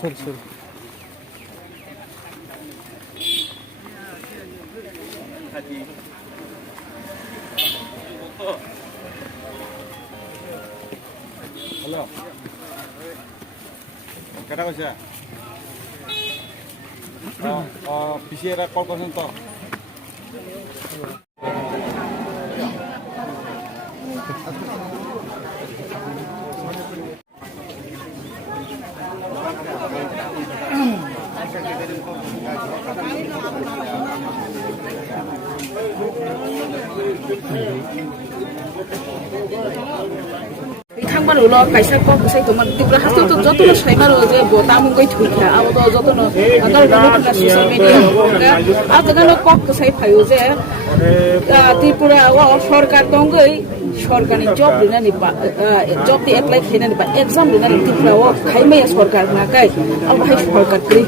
sorry. Halo. Kada কৈছা? পিছে এটা কল করছেন তো? Khangman ulo kaisa kok sai to man tibra hasto to joto no saimar je bota mung koi thukha abo to joto no adal dalo na social media a daga no kok sai phayo je tripura o sarkar tongoi সরকারি job দিনা নিবা job দি apply খেনা নিবা exam দিনা নিবা ও Jaime সরকার না কাই আল ভাই সরকার করি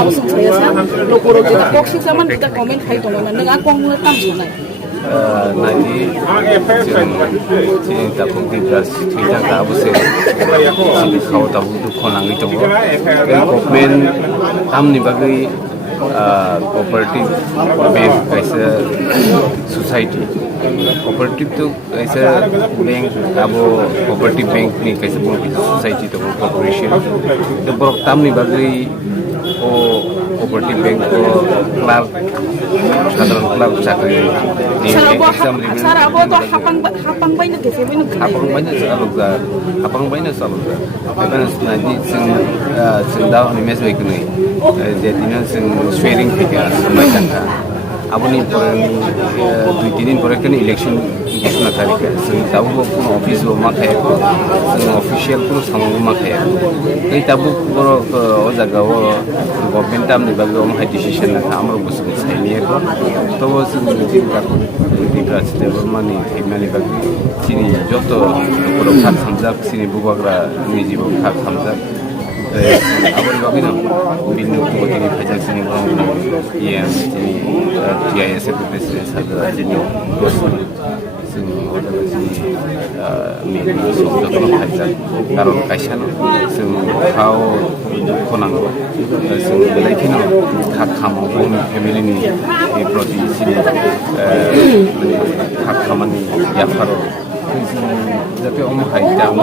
আবসন ছায়াসা লোকরো যে কক্সি জামান তা কমেন্ট খাই দङ না নङा কম তাম जुनाय nanti sini tabung dibras kita tak boleh sini kau tabung tu konang itu government tam ni bagi cooperative bank kaisa society cooperative tu kaisa bank abo cooperative bank ni kaisa pun society tu corporation tu borok tam ni bagi cooperative bank ko club সাধারণ club চাকরি Sara abo to hapang bay na kasi bay hapang bay na salga karena nanti sing daw ni mes bay kunai jadi na sing sharing kita sampai tangga abo ni dua tiga pore kan election gitu na tarika sing tabu pun office lo makaya sing official pun sama makaya ini tabu poro o jaga o government tam ni bago om decision na amro busu sai ni ko to sing ka dibras development ni himali bagi sini joto poro khat samjak sini bubagra ni jibo khat samjak abang bagi na binu ko tini phajak sini borong iya sini TIS itu presiden sada sini bos sini order sini mini joto no phajak karon kaisano sing kau konang sing belai kino khat khamo bon family ni proti sini khat khamani yafaro jate om haita am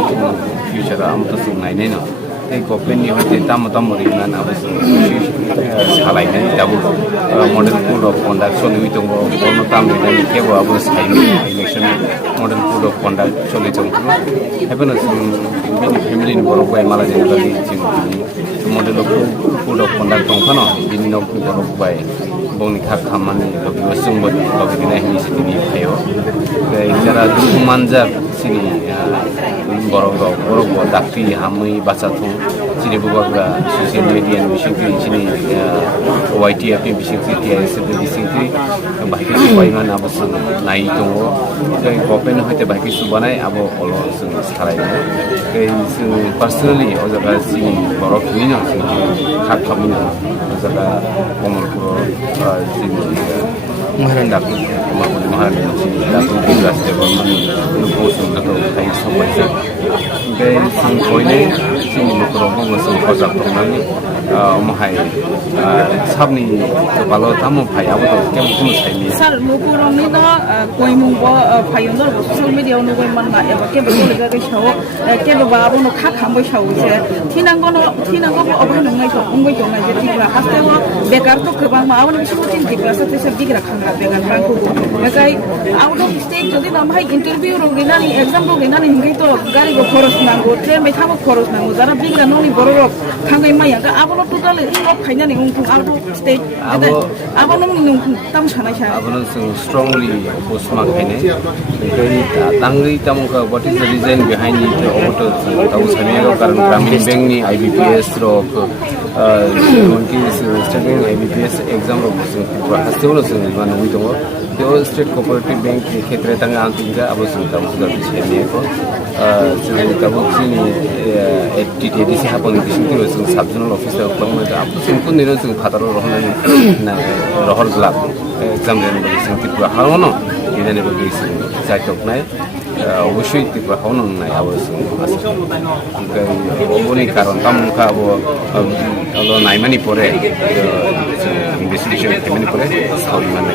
future am to sing nai nei no এই government নি হতে তাম রিনা না বসে সালাইনাই দাবু model code of conduct চলি দङ বর্ণ তাম রিনা কেবো আবো সাইনি election model code of conduct চলি দङ হেবেন বিনি ফ্যামিলি नि বড় বাই মালা যেন বাকি জিং মডেল কোড অফ কন্ডাক্ট দङখানো বিনি নক বড় by bongni khak khamani lobi wasungbo lobi binai ni sini phayo jara manjak sini borok dakti hamui bachathung sini bubagra social media ni bisingkri sini YTF ni bisingkri TIS ni bisingkri bahki subaiman abo sang nai tongo kai government hoite bahki subanai abo olo sing sarai kai sing personally ojaga sini borok ni no sing khak khamina ojaga komolpuro sini maharan dakti maharan sini dakti dibras development nuko sunggato kai sobaisa kai sing koine sini nukro bongo sing kozak tongani mahai sabni kepala tamu phai abo to kem kun saini sar nukro ni no koimung bo phayonor social media no koi man ma eba ke bele ga ga shawo ke ba abo no kha kham bo shawo se thinango bo obha nongai so ungoi tongai je tikra haste wo bekar to kebang ma abo ni bisu tin tikra sa te se digra khanga bekar khang ko kai out of state jodi na mai interview ro gina ni exam ro gina ni ngai to gari go khoros nango train mai thamo khoros nango jara bigra no ni boro ro khangai mai ya abo no total in of khaina ni ung out of state abo no ni nung tam sanai sa abo no strongly oppose ma khaine kai tangri tam ka what is the reason behind it oboto tau samia ko karan gramin bank ni IBPS ro unki studying IBPS exam ro haste ulo sing man wi to त्यो state cooperative bank के क्षेत्र तंगा अंतिंगा अब सुनता हूँ सुधार पिछले में को तब उसी एटीटी से हापन किसी की वजह से सब जनरल ऑफिसर अपना में आप सुनको निरंतर सुन खाता रहना ना रहल ग्लाब एग्जाम देने के लिए संकित हुआ हाँ ना इन्हें ने बल्कि साइट अपना অবশ্যই ত্রিপুরা হন নাই অবশ্যই অবনি কারণ তামুখা হলো নাইমানি পরে ইনভেস্টিগেশন নাইমানি পরে সাউন্ড মানে